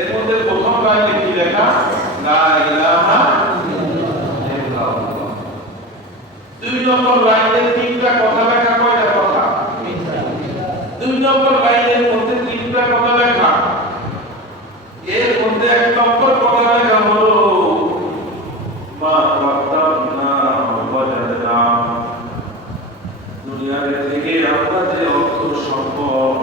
এর মধ্যে প্রথম লাইনে কি লেখা? লা ইলাহা ইল্লাল্লাহ। দুই নম্বর লাইনে তিনটা কথা লেখা, কয়টা কথা? দুই নম্বর লাইনের মধ্যে তিনটা কথা লেখা। এর মধ্যে এক নম্বর কথা লেখা হলো মা কদ্দামনা ওয়াজাদনা। দুনিয়ার থেকে আমরা যে অর্থ সম্পদ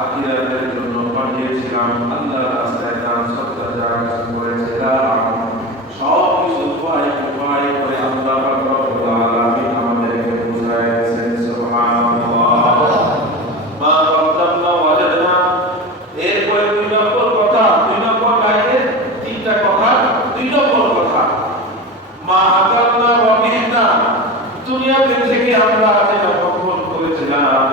আখিরাতের জন্য পাঠিয়েছিলাম, আল্লাহর রাস্তায় দান সদকা যা কিছু করেছিলাম, সব কিছু উপায় করে আল্লাহ রব্বুল আলামিন আমাদেরকে বুঝায় দিয়েছেন। সুবহানাল্লাহ। মা কদ্দামনা ওয়াজাদনা। এরপরে দুই নম্বর কথা, দুই নম্বর লাইনের তিনটা কথা। দুই নম্বর কথা মা আকালনা ওয়া বিহনা। দুনিয়াতে থেকে আমরা যেটা ভক্ষণ করেছিলাম,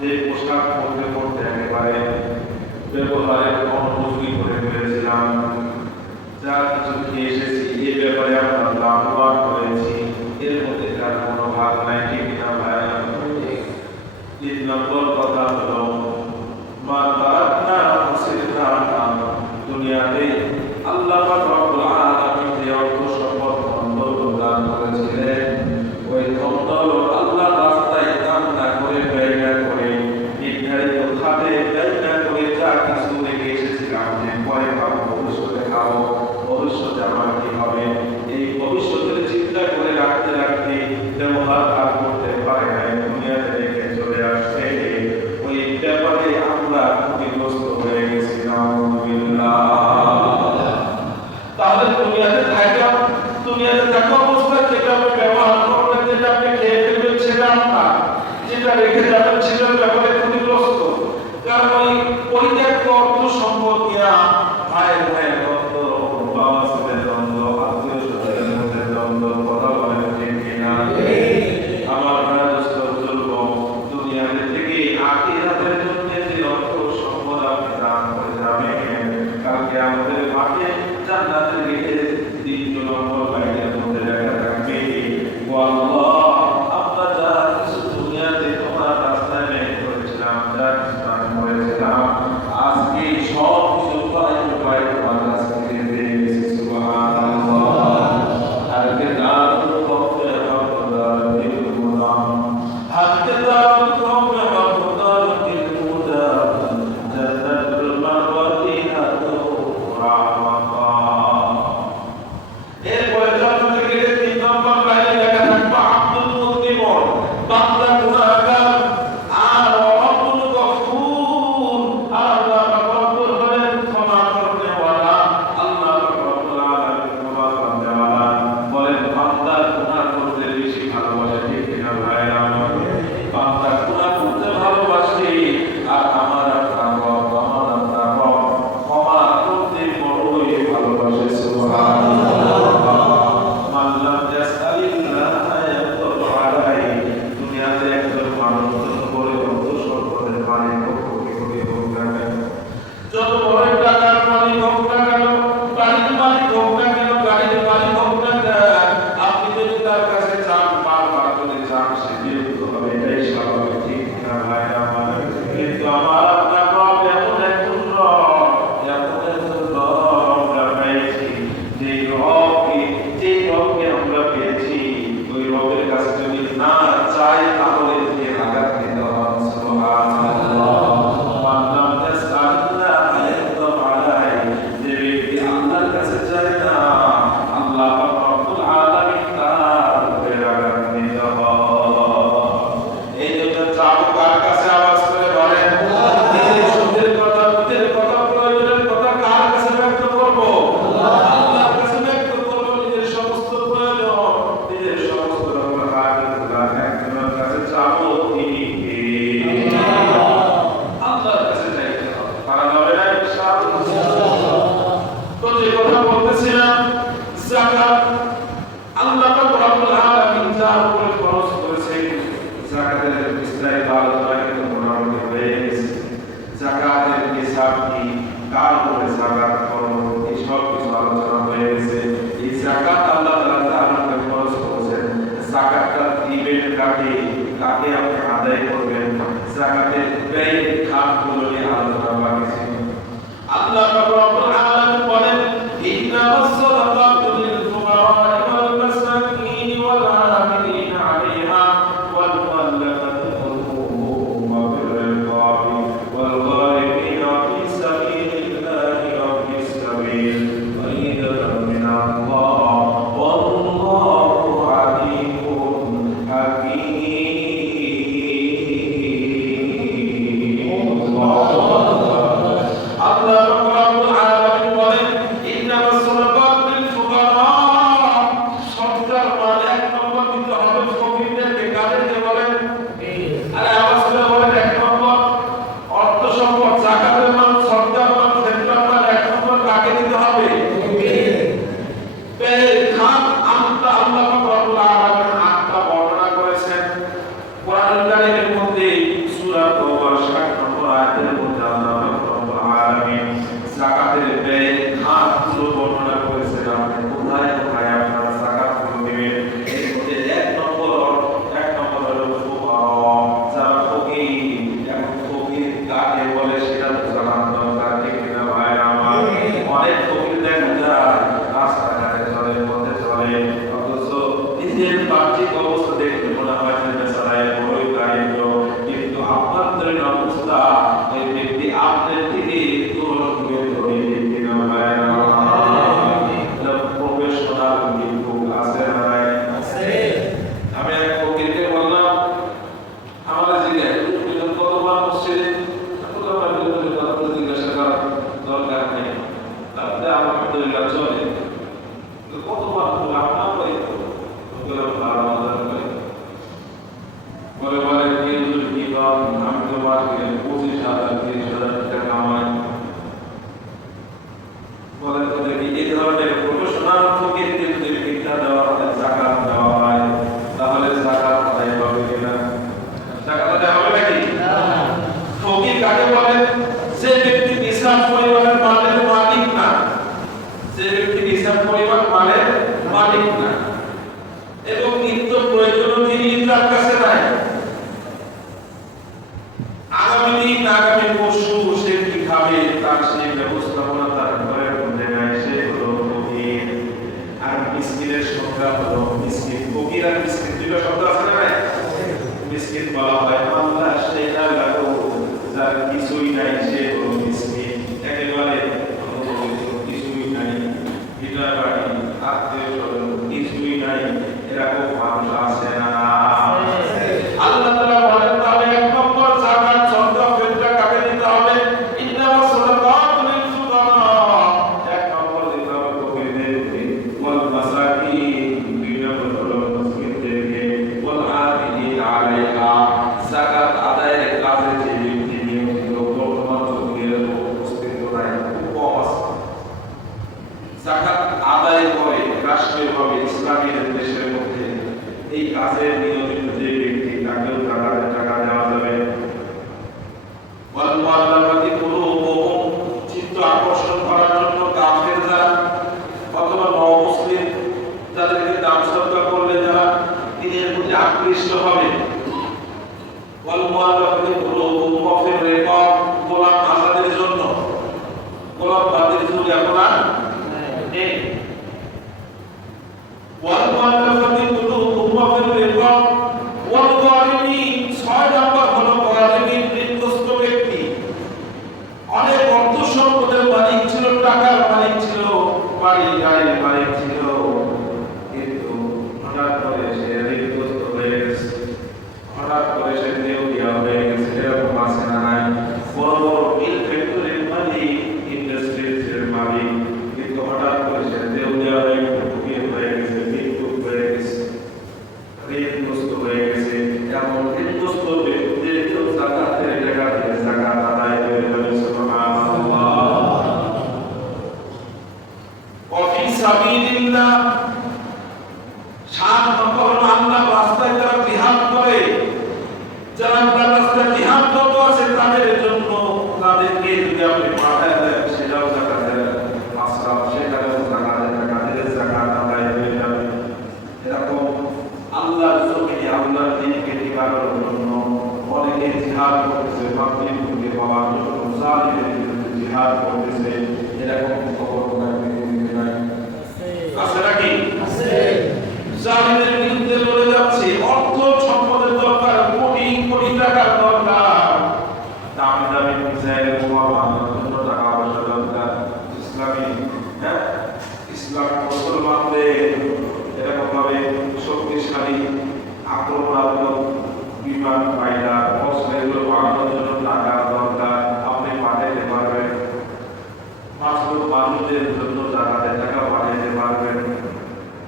যে পোশাক পরতে পরতে একেবারে ব্যবহারের অনুপযোগী করে ফেলেছিলাম, যা কিছু খেয়ে এসেছি এই ব্যাপারে আমরা লাভবান হয়েছি, এর মধ্যে তার কোনো ভাগ নাই, ঠিক না ভাই? তিন নম্বর কথা হলো মা তারাকনা ওয়াসিরনা। দুনিয়াতে আল্লাহ পাক রব্বুল আলামিন যে অর্থ সম্পদ সম্পদ দান করেছিলেন, ওই সম্পদ আল্লাহ রাস্তায় দান না করে, ব্যয় না করে, নির্ধারিত খাতে ব্যয় না করে যা কিছু রেখে এসেছিলাম যে পরে পাবো, ভবিষ্যতে খাবো, ভবিষ্যতে আমার কি হবে, এই ভবিষ্যতের চিন্তা করে রাখতে রাখতে ব্যবহার আর করতে পারে না, দুনিয়াতে রেখে চলে আসছে। ওই ব্যাপারে আমরা ক্ষতিগ্রস্ত হয়ে গেছি। তাহলে দুনিয়াতে থাকা অবস্থায় যেটা আপনি ব্যবহার করবেন, যেটা আপনি খেয়ে ফেলবেন সেটা আপনার, যেটা রেখে যাবেন সেটার ব্যাপারে ক্ষতিগ্রস্ত। কারণ ওই পরিত্যক্ত অর্থ সম্পদ নিয়ে ভাইয়ের দ্বন্দ্ব, বাবা ছেলের দ্বন্দ্ব, আত্মীয় স্বজনের মধ্যে দ্বন্দ্ব, কথা বলেন ঠিক কিনা? আমার দুনিয়াতে থেকে আখিরাতের জন্য যে অর্থ সম্পদ আপনি দান করে যাবেন, কালকে আমাদের মাঠে জান্নাতের গেটে দ্বিতীয় নম্বর লাইনের মধ্যে লেখা থাকবে, ও আল্লাহ, আমরা যা কিছু দুনিয়াতে তোমার রাস্তায় ব্যয় করেছিলাম, যা কিছু দান করেছিলাম, আজকে সব কিছু উপায় তোমার কাছ থেকে পেয়ে গেছি। সুবহানাল্লাহ। আজকে দারুল কওমে আবদার বিল মুনা, আজকে দারুল কওমে আবদার বিল মুনা, জান্নাতুল মাওয়াতিহা রাহমাতা। এরপরে জান্নাতের গেটে তিন নম্বর লাইনে লেখা থাকবে আব্দুল মুত্তিমন, বান্দা গুনাহগার, আর রব্বুল গফুর, আল্লাহ রব্বুল হলেন ক্ষমা করতে ওয়ালা, আল্লাহ রব্বুল আলামিন ক্ষমা করতে ওয়ালা। বলেন বান্দা গুনাহ করতে বেশি ভালোবাসে, ঠিক কিনা ভাই? বান্দা গুনাহ করতে ভালোবাসে, আর আমার আপনার রব ক্ষমা করতে বড়ই ভালোবাসে। সুবহানাল্লাহ। মাল্লাম ইয়াসআলিল্লাহ ইয়াগফির আলাইহি। দুনিয়াতে একজন মানুষ যত বড় অগ্রসর করে পারে, কোটি হোক না কেন, যত বড় টাকার মালিক হোক না কেন, বাড়ির মালিক হোক না কেন, গাড়ির মালিক হোক না কেন, আপনি যদি তার কাছে চান, বারবার যদি চান, সে বিরক্ত হবে, এটাই স্বাভাবিক, ঠিক না ভাই আমার? কিন্তু আমার আপনার রব এমন একজন রব আমরা পেয়েছি, যে রবকে আমরা পেয়েছি, ওই রবের কাছে যদি না চাই তাহলে যে আঘাত খেতে হবে। সুবহানাল্লাহ। মাল্লাম ইয়াসআলিল্লাহ ইয়াগফির আলাইহি। যে ব্যক্তি আল্লাহর কাছে চায় না, আল্লাহ রব্বুল আলামিন তার উপরে আঘাত দিতে হবে। এই জন্য চাও কার কাছে? আওয়াজ করে বলেন। নিজের সুখের কথা, দুঃখের কথা, প্রয়োজনের কথা কার কাছে ব্যক্ত করবো? আল্লাহর কাছে ব্যক্ত করবো। নিজের সমস্ত প্রয়োজন, নিজের সমস্ত রকমের একজনের কাছে চাবো, তিনি কে? আল্লাহর কাছে চাইতে হবে। পারা যাবে না ইনশাআল্লাহ। তো যে কথা বলতেছিলাম, যাকাত, আল্লাহ পাক রব্বুল আলামিন যার উপরে খরচ করেছেন, যাকাতের বিস্তারিত আলোচনা কিন্তু মোটামুটি হয়ে গেছে। যাকাতের হিসাব কি, কার উপরে যাকাত করব, এই সব কিছু আলোচনা হয়ে গেছে। এই যাকাত আল্লাহ তাআলা যার উপরে খরচ করেছেন, যাকাতটা দিবেন কাকে, কাকে আপনি আদায় করবেন, যাকাতের ব্যয়ের খাতগুলো নিয়ে আলোচনা বাকি ছিল। আল্লাহ রব্বুল আলামিন বলেন ইন্নামাস সাদাকাতু লিল ফুকারা'i ওয়াল মাসাকিন ওয়াল আমিলিনা 'আলাইহা ওয়াল মুআল্লাফাতি قلوبهم وفي الرقاب والغارمين في سبيل الله وفي السبيل فريضة من الله والله عليم حكيم. আল্লাহ রাব্বুল আলামিন বলেন ইন্নামাস সাদাকাতু লিল ফুকারা, সরকার মাল এক নম্বর দিতে হবে ফকিরদেরকে। কাদেরকে বলেন? আরে আওয়াজ করে বলেন এক নম্বর অর্থ সম্পদ যাকাতের মাল, সরকার মাল, সেন্ট্রাল মাল এক নম্বর কাকে দিতে হবে? খাত আল্লাহ রাব্বুল আলামিন আটটা বর্ণনা করেছেন কোরআনুল কারীমের মধ্যে। সূরা তাওবার 60 নম্বর আয়াতের মধ্যে আল্লাহ রাব্বুল আলামিন যাকাতের ব্যয় খাতগুলো বর্ণনা করেছেন। আপনি কোথায় কোথায় আপনারা যাকাতগুলো দিবেন। এর মধ্যে এক নম্বর হলো ফুকারা, যারা ফকির। এখন ফকির কাকে বলে সেটা জানার দরকার, ঠিক কিনা ভাইরা আমার? অনেক ফকির দেখা যায় রাস্তাঘাটে চলে, পথে চলে, অথচ নিজের বাহ্যিক অবস্থা দেখতে মনে হয় যে বেচারায় বড়ই দারিদ্র, কিন্তু আভ্যন্তরীণ অবস্থা এই ব্যক্তি আপনার থেকে তুলনা করে ধরে, ঠিক কিনা ভাইরা আমার? প্রফেশনাল কিন্তু আছে না নাই? আমি এক ফকিরকে বললাম আমাদের জিজ্ঞাসা কতবার মসজিদে, জিজ্ঞাসা করার দরকার নেই, তাতে আলহামদুলিল্লাহ চলে। কতবার আপনার বলে কি আমি তো মাসে 25,000 30,000 টাকা কামাই। বলে তো দেখি এই ধরনের প্রফেশনাল ফকিরকে যদি ভিক্ষা দেওয়া হয়, যাকাত দেওয়া হয়, তাহলে যাকাত আদায় হবে কিনা? যাকাত আদায় হবে নাকি? ফকির কাকে বলে? যে ব্যক্তি নিসাব পরিমাণের মালের মালিক না, যে ব্যক্তি নিসাব পরিমাণ মালের মালিক না এবং নিত্য প্রয়োজনীয় জিনিস তার কাছে নাই, আগামী দিন আগামী পরশু সে কি খাবে তার সেই ব্যবস্থাপনা তার ঘরের মধ্যে নাই, সে হলো ফকির। আর মিসকিনের সংজ্ঞা হলো মিসকিন। ফকির আর মিসকিন দুটো শব্দ আছে না নাই? মিসকিন বলা হয় আল্লাহ সেটা লাগো যার কিছুই নাই, সে হলো মিসকিন। একেবারে কিছুই নাই, ভিটা বাড়ি আত্মীয় স্বজন কিছুই নাই, এরকম মানুষ আছে না? আল্লাহ তাআলা বলেন তাহলে এক নম্বর যাকাত সদকা ফিতরা কাকে দিতে হবে? ইন্নামাস সাদাকাতু লিল ফুকারা, এক নম্বর দিতে হবে ফকিরদেরকে। ওয়াল মাসাকিন, দুই নম্বর হলো মিসকিনদেরকে। ওয়াল আমিলিনা আলাইহা, যাকাত আদায়ের কাজে যে ব্যক্তি নিয়োজিত, বর্তমান যুগের উপস্থিত নাই, খুব কম আছে। যাকাত আদায় করে রাষ্ট্রীয়ভাবে ইসলামী দেশের মধ্যে এই কাজে নিয়োজিত যে ব্যক্তি, তাকেও টাকা দেওয়া যাবে। ওয়াল মুআল্লাফাতি কুলুবুহুম, চিত্ত আকর্ষণ করার জন্য কাফের যারা অথবা নও-মুসলিম যাদেরকে দান সদকা করলে যারা দ্বীনের প্রতি আকৃষ্ট হবে। ওয়াল মুআল্লাফাতি কুলুবুহুম ওয়া ফির রিকাব, গোলাম আজাদের জন্য। গোলাম বাতিল যুগ এখন আর নেই। ওয়াল মুআল্লাফাতি কুলুবুহুম ওয়া ফির রিকাব ওয়াল গারিমিন, 6 নম্বর হলো গারিমিন, ঋণগ্রস্ত ব্যক্তি। অনেক অর্থ সম্পদের মালিক ছিল, টাকার মালিক ছিল, বাড়ি গাড়ির মালিক ছিল, কিন্তু হঠাৎ করে সে ঋণগ্রস্ত হয়ে গেছে, হঠাৎ করে সে দেউলিয়া হয়ে গেছে। এরকম আছে না নাই? বড় বড় মিল ফ্যাক্টরির মালিক, ইন্ডাস্ট্রিজের মালিক, কিন্তু হঠাৎ করে সে দেউলিয়া হয়ে গেছে, ফকির হয়ে গেছে, ভিক্ষুক হয়ে গেছে। মাসলুক মানুষদের জন্য জাকাতের টাকা বাড়াইতে পারবেন।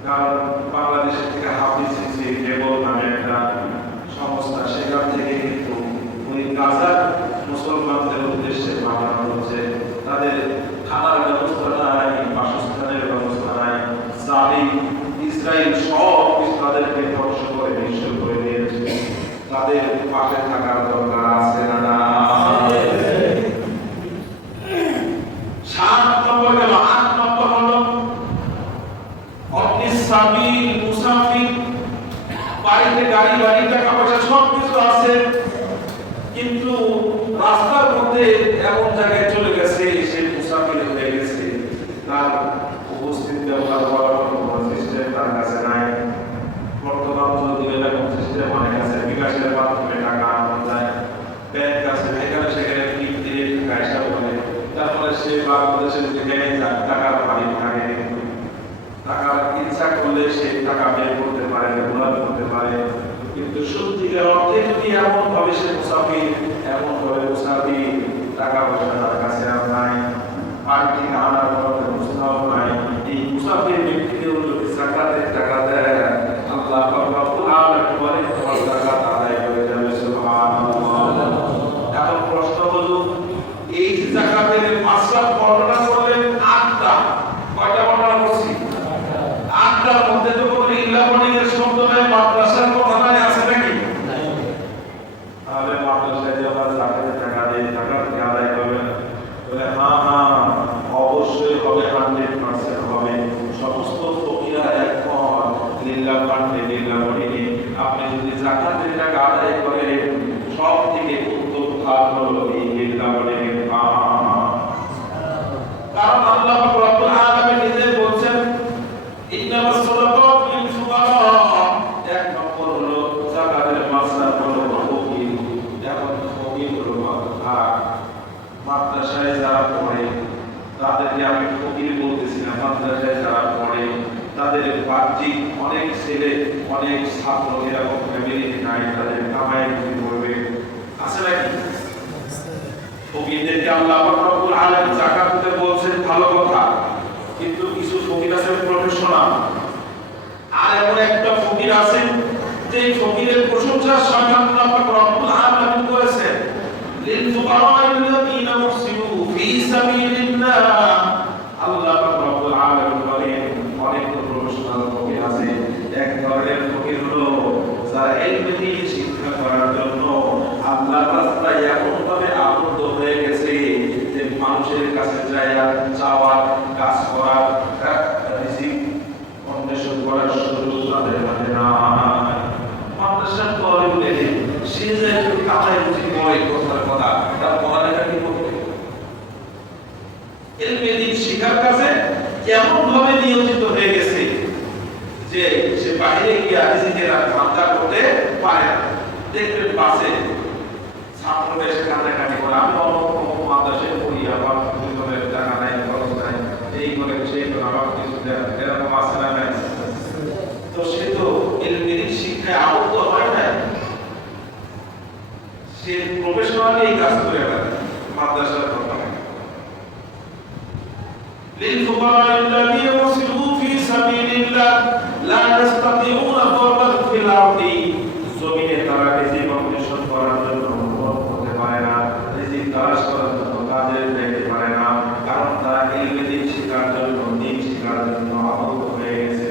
কারণ বাংলাদেশের থেকে হাফিজ সিসি কেবল নামে একটা সংস্থা, সেখান থেকে কিন্তু ওই গাজার মুসলমানদের উদ্দেশ্যে পাঠানো হচ্ছে। তাদের খানার ব্যবস্থা নাই, বাসস্থানের ব্যবস্থা নাই, জালিম ইসরায়েল সব কিছু তাদেরকে ধ্বংস করে নিঃস্ব করে দিয়েছে। তাদের পাশে থাকার দরকার আছে না? না। 7 নম্বর গেল। 8 নম্বর হলো সাবিল মুসাফির। বাড়িতে গাড়ি বাড়ি টাকা পয়সা সব কিছু আছে, কিন্তু রাস্তার মধ্যে এমন জায়গায় চলে গেছে সে মুসাফির হয়ে গেছে, তার উপস্থিত ব্যবহার করার কোনো সিস্টেম তার কাছে নাই। বর্তমান যদি এরকম সিস্টেম অনেক আছে, বিকাশের মাধ্যমে টাকা আনা যায়, ব্যাংক আছে, এখানে সেখানে টিপ দিয়ে টাকা হিসাব করে, তারপরে সে বাংলাদেশের যেখানে টাকার বাড়ি থাকে, টাকার ইচ্ছা করলে সে টাকা বের করতে পারে, ব্যবহার করতে পারে। কিন্তু সত্যিকার অর্থে যদি এমন ভাবে সে মুসাফির, এমন ভাবে মুসাফির, টাকা পয়সা তার কাছে আর নাই, বাড়ি থেকে আনার কোনো ব্যবস্থাও নাই, এই মুসাফির ব্যক্তিকেও যদি যাকাতের টাকা দেয়, আল্লাহ রব্বুল আলামিন বলেন তোমার যাকাত আদায় হয়ে যাবে। সুবহানাল্লাহ। এখন প্রশ্ন হলো, এই যাকাতের মাসরাফ বর্ণনা করলেন 8টা, কয়টা বর্ণনা করছি? 8টার মধ্যে তো কোনো ইল্লামনির শব্দ নাই, মাদ্রাসার কথা নাই, আছে নাকি? তাহলে মাদ্রাসায় যে আমরা যাকাতের টাকা দেই, যাকাত কি আদায় হবে? বলে হ্যাঁ, অবশ্যই হবে, 100% হবে। সমস্ত ফকিরা একমত, লিল্লাহ ফান্ডে লিল্লামনিনে আপনি যদি যাকাতের টাকা আদায় করেন, সব থেকে উত্তম কাজ হলো এই লিল্লামনিনের কাজ। কারণ আল্লাহ রাব্বুল আলামিন নিজে বলছেন, ইন্নামাস সাদাকাতু লিল ফুকারা। এক নম্বর হলো যাকাতের মাসরাফ হলো ফকির। এখন ফকির হলো মাদ্রাসায় যারা পড়ে তাদেরকে আমি ফকির বলতেছি না, মাদ্রাসায় যারা পড়ে তাদের বাহ্যিক অনেক ছেলে, অনেক ছাত্র এরকম ফ্যামিলি নাই, তাদের কামাই রুজি করবে, আছে নাকি? ফকিরদেরকে আল্লাহ রাব্বুল আলামিন যাকাত দিতে বলছেন, ভালো কথা, কিন্তু কিছু ফকির আছে প্রফেশনাল, আর এমন একটা ফকির আছে যে ফকিরের প্রশংসা স্বয়ং আল্লাহ রাব্বুল আলামিন করেছেন, লিল ফুকারা'আল্লাযীনা উহসিনু ফি সাবিলিল্লাহ। আল্লাহ রাব্বুল আলামিন বলেন অনেক প্রফেশনাল ফকির আছে। এক ধরনের ফকির হলো যারা ইলমি শিক্ষা করার জন্য আল্লাহর রাস্তায় এমন ভাবে আবদ্ধ হয়ে গেছে যে মানুষের কাছে যায় চাওয়ার, কাজ করার, রিজিক অন্বেষণ করার সুযোগ তাদের হাতে নাই। মাদ্রাসার তলবে সে যে কামাই রুজি করে কথার কথা, তার পড়ালেখা কি করবে? ইলমি দিন শিক্ষার কাছে এমন ভাবে নিয়োজিত হয়ে গেছে যে সে বাইরে গিয়ে রিজিকের ধান্দা করতে পারে না। দেখবেন বাসে ছাত্ররা এসে কান্নাকাটি করে, আমি অন্য মাদ্রাসায় পড়ি, আমার পরিবারের টাকা নাই, খরচ নাই, এই করে সেই করে, আমার কিছু এরকম আছে না নাই? তো সে তো ইলমি শিক্ষায় আবদ্ধ হয় না, সে প্রফেশনালি এই কাজ করে বেড়ায় মাদ্রাসার কথা। للفقراء يصلوا في سبيل الله لا يستطيعون ضربا في الأرض। জমিনে তারা রিজিক অন্বেষণ করার জন্য করতে পারে না, রিজিক তালাশ করার জন্য কাজে যেতে পারে না, কারণ তারা ইলমি শিক্ষার জন্য, দিন শিক্ষার জন্য আবদ্ধ হয়ে গেছে।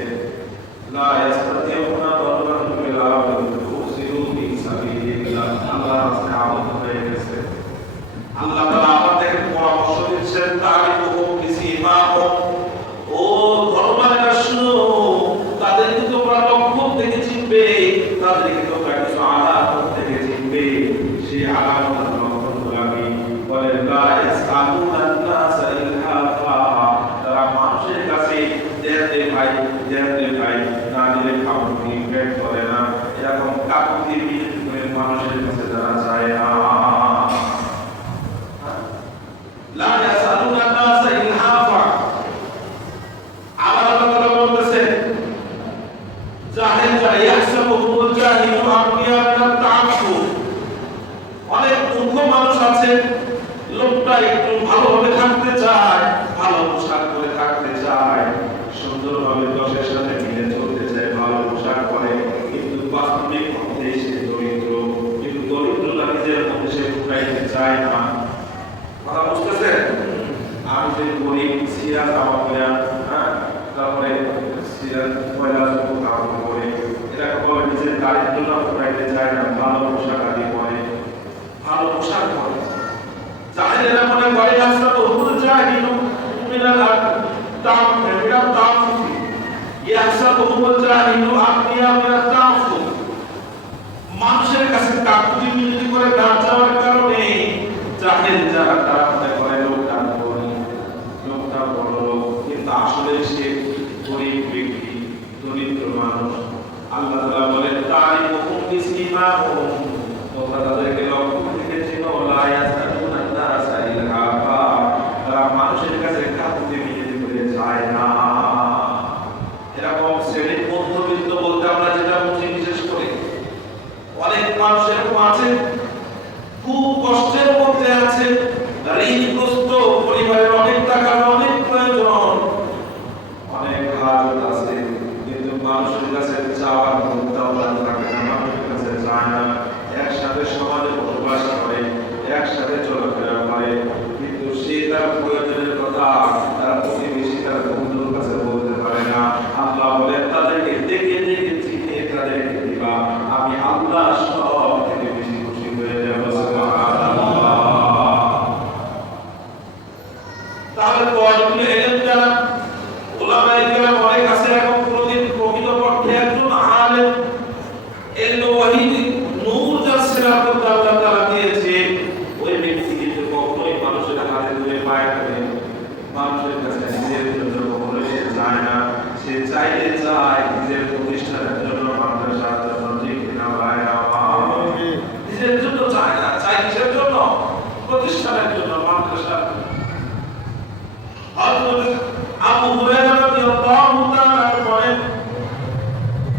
লা ইয়াস্তাতিউনা দারবান ফিল আরদি ইউফসিদু ফি সাবিলিল্লাহ। আল্লাহর রাস্তায় আবদ্ধ হয়ে গেছে। আল্লাহ তাআলা আমাদেরকে পরামর্শ দিচ্ছেন, তারিকুহুম বিসিমাহুম, ও ধর্মালেরা শুনো, তাদেরকে তোমরা লক্ষ্য সিরাজ আমাদের তারপরে সিরাজ পয়লা কাম করে এটাকে বলে নিজের গাড়ির জন্য ফুটাইতে চায় না, ভালো পোশাক আদি পরে, ভালো পোশাক পরে। জাহেলেরা মনে করে আসলে হুজুর জাহিলু মিনাল তাম এটা তাম ইয়াহসাবুহুল জাহিলু আকিয়া মিনাত তাফুক। মানুষের কাছে কাকুতি মিনতি করে দাঁড় যাওয়ার কারণে জাহেল যারা তারা মনে করে লোকটা বড় লোক, কিন্তু আসলে সে গরিব ব্যক্তি, দরিদ্র মানুষ। আল্লাহ তাআলা বলেন তারিকুহুম বিসিমাহুম, তোমরা তাদেরকে লক্ষ্য থেকে চিনো, লা ইয়াসআলুনা নাসা ইলহাফা, তারা মানুষের কাছে কাকুতি মিনতি করে যায় না। এরকম শ্রেণীর মধ্যবিত্ত বলতে আমরা যেটা বুঝি, বিশেষ করে অনেক মানুষ এরকম আছে খুব কষ্টের মধ্যে আছে, ঋণগ্রস্ত, পরিবারের অনেক টাকার অনেক প্রয়োজন, অনেক হাজত আছে, কিন্তু মানুষের কাছে চাওয়ার মুদ্রাও থাকে না, মানুষের কাছে চায় না। একসাথে সমাজে বসবাস করে, একসাথে চলাফেরা করে, কিন্তু সে তার প্রয়োজনের কথা তার প্রতিবেশী, তার বন্ধুর কাছে বলতে পারে না। আল্লাহ বলেন তাদেরকে দেখে দেখে চিনে তাদেরকে দিবা, আমি আল্লাহ সব থেকে বেশি খুশি হয়ে যাব। তাহলে কয়গুলো এলেম যারা উলামায়ে কেরাম অনেক আছে, এখন কোনদিন প্রকৃতপক্ষে একজন আলেম এল ওয়াহিদ নূর যার সিরাত আল্লাহ তাআলা দিয়েছে, ওই ব্যক্তি কিন্তু কখনোই মানুষের হাতে ধরে পায় না, মানুষের কাছে নিজের জন্য কখনোই সে চায় না। সে চাইলে চায় নিজের প্রতিষ্ঠানের জন্য, মাদ্রাসার জন্য, ঠিক কিনা ভাই? নিজের জন্য চায় না, চাই কিসের জন্য? প্রতিষ্ঠানের জন্য, মাদ্রাসার জন্য। আবু হুরায়রা রাদিয়াল্লাহু তাআলা বলেন,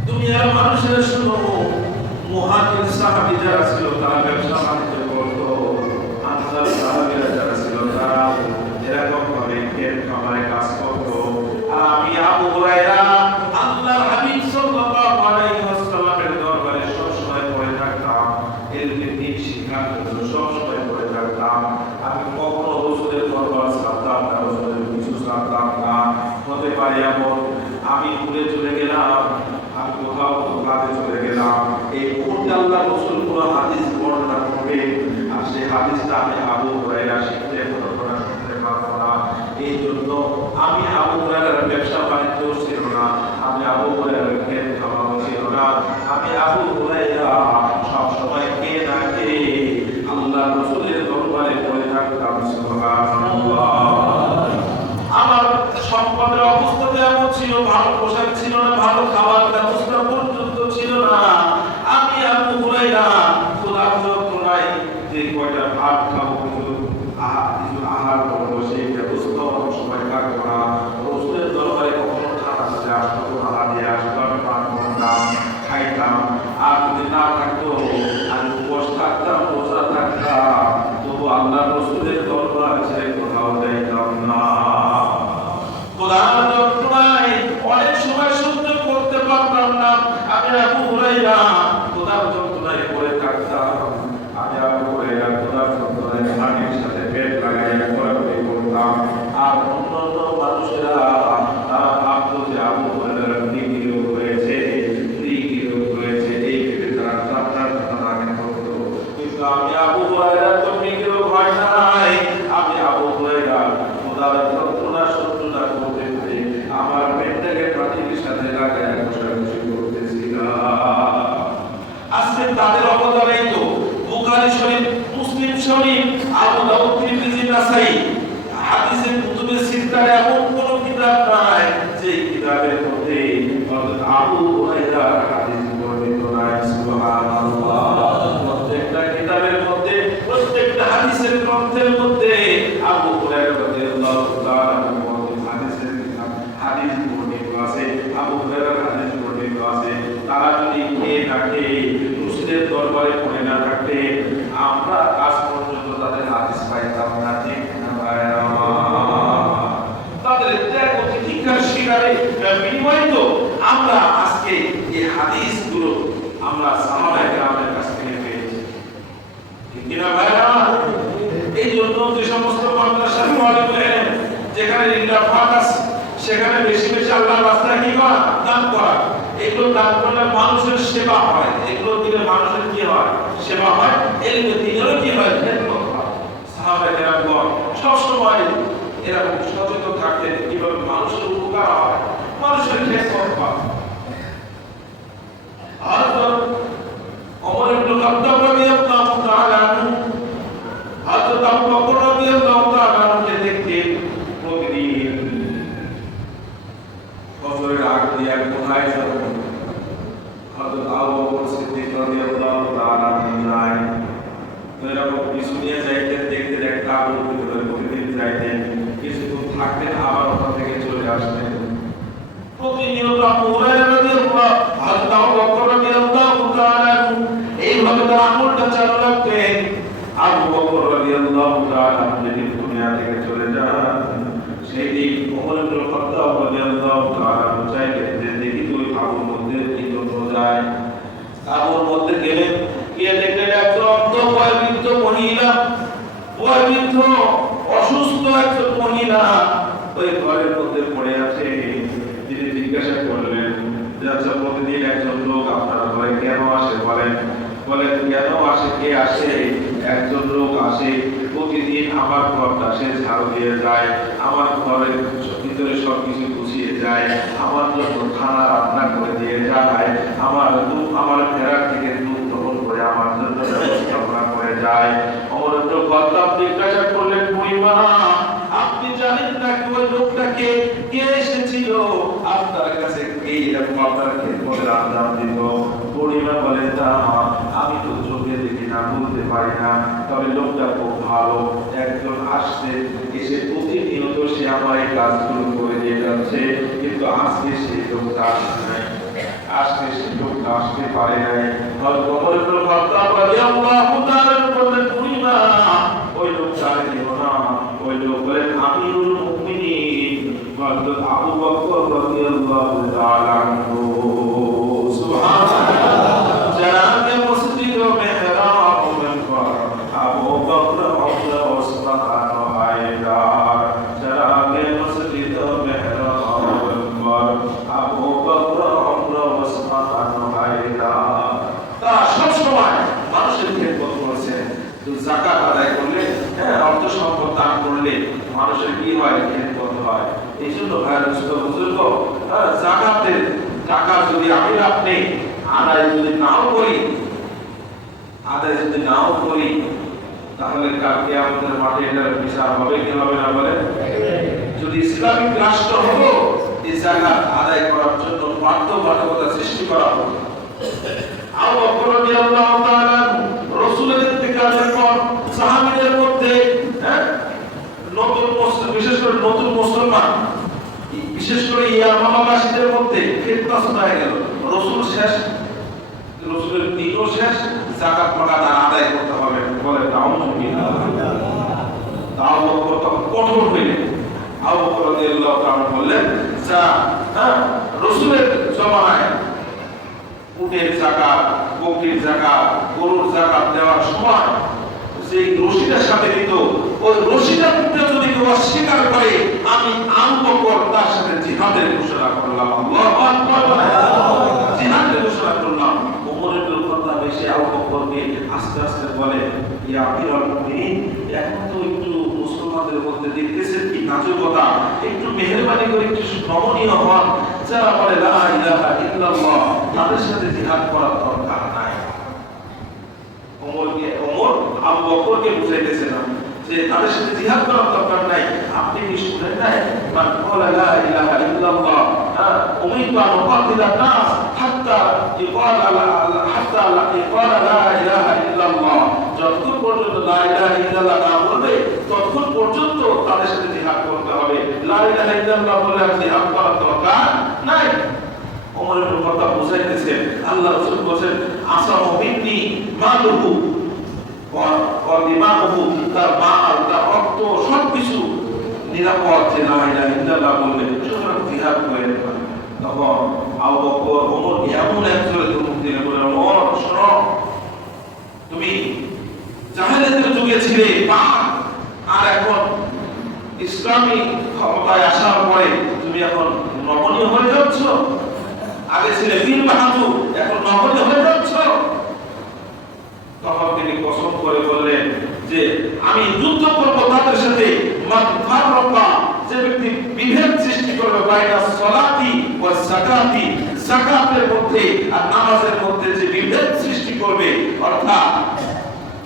দুনিয়ার মানুষের শুনো, মুহাজির সাহাবী যারা ছিল তারা ব্যবসা বাণিজ্য করত, আনসার সাহাবীরা যারা ছিল তারা এরকম ভাবে ক্ষেত খামারে কাজ করত। আর আমি আবু হুরায়রা আল্লাহর হাবিব সাল্লাল্লাহু আলাইহি ওয়াসাল্লামের দরবারে সব সময় পড়ে থাকতাম, ইলমের দিন শিক্ষার জন্য সব সময় পড়ে থাকতাম। আমি কখনো রাসূলের দরবার ছাড়তাম না, রাসূলের পিছু ছাড়তাম না। হতে পারে এমন আমি দূরে চলে গেলাম, আমি কোথাও কাজে চলে গেলাম, এই মুহূর্তে আল্লাহ রাসূল পুরো হাদিস বর্ণনা করবে, আর সেই হাদিসটা আমি আবু হুরায়রা শিখতে পড়া শুনতে পারবো না। এই জন্য আমি আবু হুরায়রার ব্যবসা বাণিজ্য ছিল না, আমি আবু হুরায়রার ক্ষেত খামারও ছিল না, আমি আবু হুরায়রা সব সময় কে না কে আল্লাহ রাসূলের দরবারে পড়ে থাকতাম। সুবহানাল্লাহ। আমার সম্পদের অবস্থা এমন ছিল, ভালো পোশাক ছিল না, ভালো খাবার ব্যবস্থা পর্যন্ত ছিল না। আমি আবু হুরায়রা খোদার যন্ত্রণায় যে কয়টা ভাত খাবো, কিছু আহার করবো, সেই ব্যবস্থা অনেক সময় থাকবো না। রাসূলের দরবারে কখনো খানা চলে আসতো, খানা দিয়ে আসতো, আমি পান করতাম, খাইতাম। আর যদি না থাকতো আমি উপোস থাকতাম, রোজা থাকতাম, তবু আল্লাহ রাসূলের দরবার ছেড়ে কোথাও যাইতাম না। খোদার যন্ত্রণায় অনেক সময় সহ্য করতে পারতাম না, আমি আবু হুরায়রা খোদার যন্ত্রণায় পড়ে থাকতাম। আমি আবু হুরায়রা খোদার যন্ত্রণায় মাটির সাথে পেট লাগাইয়া ঘোরাঘুরি করতাম। আর অন্যান্য মানুষেরা তারা ভাবতো যে আবু হুরায়রার কি রোগ হয়েছে, কি রোগ হয়েছে, এই ভেবে তারা ডাক্তার খানায় করতো। কিন্তু আমি আবু হুরায়রার তো কি রোগ হয় নাই, আমি আবু হুরায়রা খোদার যন্ত্রণা সহ্য না করতে পারে আমার পেটটাকে মাটির সাথে লাগাইয়া ঘষাঘষি করতেছিলাম। আজকে তাদের অবদানেই তো বুখারী শরীফ, মুসলিম শরীফ, আবু দাউদ, তিরমিজি, নাসাই হাদিসের কুতুবে সিত্তার এমন কোন কিতাব নাই যে কিতাবের মধ্যে আবু হুরায়রার হাদিস বর্ণিত নাই। সুবহানাল্লাহ। প্রত্যেকটা কিতাবের মধ্যে, প্রত্যেকটা হাদিসের গ্রন্থের মধ্যে আবু হুরায়রা রাদিয়াল্লাহু তাআলা হাদিস বর্ণিত আছে, আবু হুরায়রার হাদিস বর্ণিত আছে। তারা যদি খেয়ে না খেয়ে রাসূলের দরবারে পড়ে না থাকতে, আমরা আজ পর্যন্ত তাদের হাদিস পাইতাম না, ঠিক না ভাইরা? তাদের ত্যাগ ও তিতিক্ষার শিকারে বিনিময়ে তো আমরা আজকে এই হাদিসগুলো আমরা সাহাবায়ে কেরামের কাছ থেকে পেয়েছি, ঠিক না ভাইরা? এই জন্য যে সমস্ত মাদ্রাসার মুআল্লিম যেখানে ঋণটা ফাঁক আছে সেখানে বেশি বেশি আল্লাহর রাস্তায় কি করা, দান করা। এগুলো দান করলে মানুষের সেবা হয়, এগুলো দিলে মানুষের কি হয়, সেবা হয়, এগুলো দিলেও কি হয়, খেদমত হয়। সাহাবায়ে কেরামগণ সব সময় এরকম সচেতন থাকতেন কিভাবে মানুষের উপকার হয়, মানুষের খেদমত হয়। হযরত ওমর ইবনে খাত্তাব রাদিয়াল্লাহু তাআলা আনহু, হযরত আবু বকর রাদিয়াল্লাহু তাআলা আনহুকে দেখতেন প্রতিদিন ফজরের আগে দিয়ে কোথায় যাবেন। হযরত আবু বকর সিদ্দিক রাদিয়াল্লাহু তাআলা আনহু যায়, এরকম কিছু নিয়ে যাইতেন, দেখতে দেখতে আবু বকর প্রতিদিন যাইতেন, কিছুক্ষণ থাকতেন আবার ওখান থেকে চলে আসতেন। প্রতিনিয়ত আবু হুরায়রা রাদিয়াল্লাহু, হযরত আবু বকর রাদিয়াল্লাহু তাআলা আনহু এইভাবে তার আমলটা চালু রাখতেন। আবু বকর রাদিয়াল্লাহু তাআলা যেদিন দুনিয়া থেকে চলে যান, সেই দিন ওমর ইবনে খাত্তাব রাদিয়াল্লাহু তাআলা চাইলেন যে দেখি ওই আবুর মধ্যে কি জন্য যায়। আবুর মধ্যে গেলেন, গিয়ে দেখলেন একজন অন্ধ বয়োবৃদ্ধ মহিলা, বয়োবৃদ্ধ অসুস্থ একজন মহিলা ওই ঘরের মধ্যে পড়ে আছে। তিনি জিজ্ঞাসা করলেন যে আচ্ছা, প্রতিদিন একজন লোক আপনার ঘরে কেন আসে বলেন? বলেন কেন আসে, কে আসে? একজন লোক আসে প্রতিদিন আমার ঘরটা সে ঝাড়ু দিয়ে যায়, আমার ঘরের ভিতরে সবকিছু গুছিয়ে যায়, আমার জন্য খানা রান্না করে দিয়ে যায়, আমার ফেরার থেকে দুধ গ্রহণ করে আমার জন্য ব্যবস্থাপনা করে যায়। ওমর ইবনে খাত্তাব জিজ্ঞাসা করলেন, বুড়িমা আপনি জানেন না ওই লোকটাকে, কে এসেছিল আপনার কাছে, কে এরকম আপনার খেদমতের আঞ্জাম দিল? বুড়িমা বলেন, না আমি তো চোখে দেখি না, বলতে পারি না, তবে লোকটা খুব ভালো। একজন আসছে, এসে প্রতিনিয়ত সে আমার এই কাজগুলো করে দিয়ে যাচ্ছে, কিন্তু আজকে সেই লোকটা আসে নাই, আজকে সেই লোকটা আসতে পারে নাই। হযরত ওমর ইবনে খাত্তাব রাদিয়াল্লাহু তাআলা বললেন, বুড়িমা ওই লোকটা কেউ না, ওই লোক বলেন আমিরুল মুমিনিন হযরত আবু বকর রাদিয়াল্লাহু তাআলা আনহু। সুবহানাল্লাহ। জানাবে মসজিদ ও মেহরাব মেম্বার আবু বকর ওমর ওসমান হায়দার, জানাবে মসজিদ ও মেহরাব মেম্বার আবু বকর ওমর ওসমান হায়দার। তা সব সময় মানুষের খেদমত করেছে। যাকাত আদায় করলে, অর্থ সম্পদ দান করলে মানুষের কি হয়, খেদমত হয়। এই জন্য বুজুর্গ, যাকাতের টাকা যদি আমি আপনি আদায় যদি নাও করি, তাহলে কালকে আমাদের মাঠে এটার বিচার হবে কি হবে না বলে? যদি ইসলামিক রাষ্ট্র হলো, এই যাকাত আদায় করার জন্য বাধ্যবাধকতা সৃষ্টি করা হবে। আবু বকর রাদিয়াল্লাহু তাআলা রাসূলের ইন্তেকালের পর সাহাবীদের মধ্যে নতুন মুসলিম, বিশেষ করে নতুন মুসলমান, বিশেষ করে ইয়ামামাবাসীদের মধ্যে ফিতনা ছড়ায় গেল। রাসূল শেষ, রাসূলের দিনও শেষ, যাকাত টাকা আদায় করতে হবে। বলে নাউযুবিল্লাহ। আবু বকর তখন কঠোর হইলেন। আবু বকর রাদিয়াল্লাহু তাআলা বললেন, যা রাসূলের জমানায় উটের যাকাত, বকরির যাকাত, গরুর যাকাত দেওয়ার সময় যে রশিদের সাথে দিত, ওই রশিদের মধ্যে যদি কেউ অস্বীকার করে, আমি আবু বকর তার সাথে জিহাদের ঘোষণা করলাম। আল্লাহু আকবার। জিহাদের ঘোষণা করলাম। ওমর ইবনে খাত্তাব এসে আবু বকরকে আস্তে আস্তে বলে, ইয়া আমিরুল মুমিনিন, এখন তো একটু মুসলমানদের মধ্যে দেখতেছেন কি নাজুকতা, একটু মেহেরবানি করে একটু নমনীয় হন। যারা বলে লা ইলাহা ইল্লাল্লাহ, তাদের সাথে জিহাদ করার দরকার নাই। ওমর আবু বকরকে বুঝাইতেছে না যে তাদের সাথে জিহাদ করার দরকার নাই। আপনি কি শুনেন নাই, মান ক্বালা লা ইলাহা ইল্লাল্লাহ উমিরতু আন উকাতিলা নাস হাত্তা ইক্বালা লা ইলাহা ইল্লাল্লাহ, যতক্ষণ পর্যন্ত লা ইলাহা ইল্লাল্লাহ না বলবে ততক্ষণ পর্যন্ত তাদের সাথে জিহাদ করতে হবে। লা ইলাহা ইল্লাল্লাহ বলে আর জিহাদ করার দরকার নাই। ওমর ইবনে খাত্তাব বুঝাইতেছেন, আল্লাহ রাসূল বলেন, আসামু মিন্নি মালুহু ওয়া দিমাউহু, তার মাল, তার রক্ত সবকিছু নিরাপদ, যে লা ইলাহা ইল্লাল্লাহ বললে সুতরাং জিহাদ করেন। তখন আবু বকর ওমর এমন একজনের ধমক দিলেন, বললেন, ওমর শোনো, তুমি জাহেলিয়াতের যুগে ছিলে পাক, আর এখন ইসলামী ক্ষমতায় আসার পরে তুমি এখন নমনীয় হয়ে যাচ্ছ, আগে ছিলে বীর বাহাদুর, এখন নমনীয় হয়ে যাচ্ছ। তখন তিনি কসম করে বললেন যে আমি যুদ্ধ করব তাদের সাথে, যে ব্যক্তি বিভেদ সৃষ্টি করবে বাইনা সালাতি ওয়া যাকাতি, যাকাতের মধ্যে আর নামাজের মধ্যে যে বিভেদ সৃষ্টি করবে, অর্থাৎ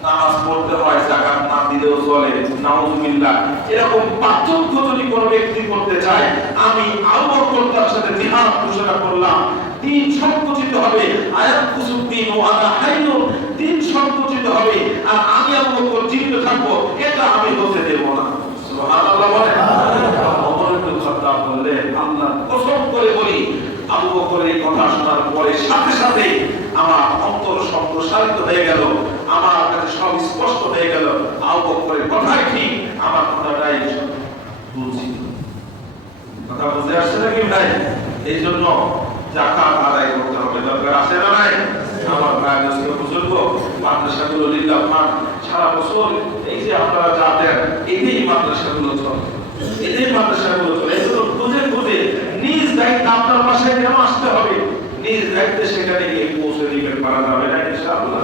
নামাজ পড়তে হয় যাকাত না দিলেও চলে, নাউজুবিল্লাহ, এরকম পার্থক্য যদি কোনো ব্যক্তি করতে চায়, আমি আবু বকর তার সাথে জিহাদ ঘোষণা করলাম। দিন সংকুচিত হবে, আয়াত কুসুদ্দিন ও আনা হাইয়ুন, দিন সংকুচিত হবে আর আমি আবু বকর জীবিত থাকবো, এটা আমি হতে দেব না। সুবহানাল্লাহ বলেন। ওমর ইবনে খাত্তাব বললেন, আল্লাহর কসম করে বলি, আবু বকর এই কথা শোনার পরে সাথে সাথে আমার অন্তর সম্প্রসারিত হয়ে গেল, আমার কাছে সব স্পষ্ট হয়ে গেল, আবু বকরের কথাই ঠিক, আমার কথাটাই বুঝছি। কথা বুঝতে আসছে নাকি ভাই? এই জন্য যাকাত আদায় করতে হবে, দরকার আছে না নাই? আমার ভাই দোস্ত বুজুর্গ, মাদ্রাসাগুলো লিল্লাহ ফান সারা বছর এই যে আপনারা যা দেন, এতেই মাদ্রাসাগুলো চলে, এতেই মাদ্রাসাগুলো চলে। এগুলো খুঁজে খুঁজে নিজ দায়িত্ব আপনার বাসায় কেন আসতে হবে, নিজ দায়িত্বে সেখানে গিয়ে পৌঁছে দিবেন, পারা যাবে না ইনশাআল্লাহ।